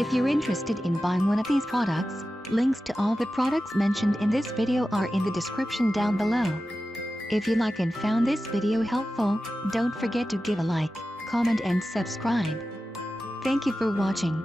If you're interested in buying one of these products, links to all the products mentioned in this video are in the description down below. If you like and found this video helpful, don't forget to give a like, comment and subscribe. Thank you for watching.